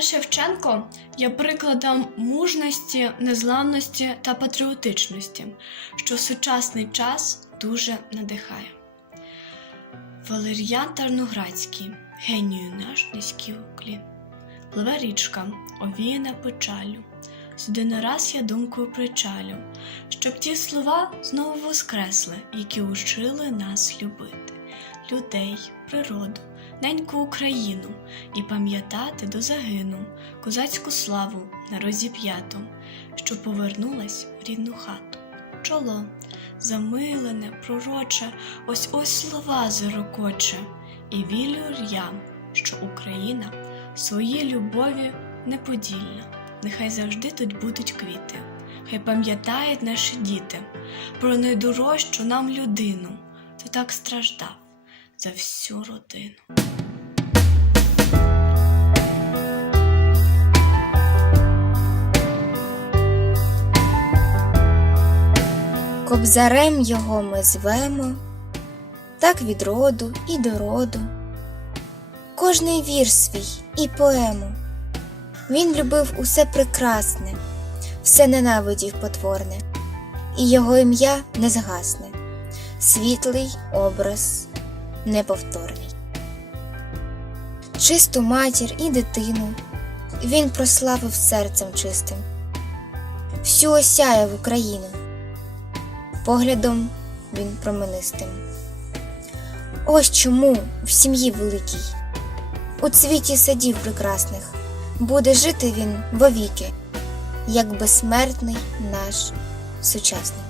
Шевченко є прикладом мужності, незламності та патріотичності, що в сучасний час дуже надихає. Валер'ян Тарноградський, генію наш низький уклін. Пливе річка, овіяна печалю. Сюди не раз я думкою причалю, щоб ті слова знову воскресли, які учили нас любити людей, природу, неньку Україну і пам'ятати до загину козацьку славу на розіп'яту, що повернулась в рідну хату. Чоло, замилене, пророче, ось ось слова зарокоче, і вілю я, що Україна своїй любові неподільна. Нехай завжди тут будуть квіти, хай пам'ятають наші діти про найдорожчу нам людину, хто так страждав за всю родину. Кобзарем його ми звемо, так від роду і до роду. Кожний вірш свій і поему. Він любив усе прекрасне, все ненавидів потворне, і його ім'я не згасне, світлий образ неповторний. Чисту матір і дитину він прославив серцем чистим, всю осяяв Україну поглядом він променистим. Ось чому в сім'ї великій, у цвіті садів прекрасних, буде жити він вовіки, як безсмертний наш сучасник.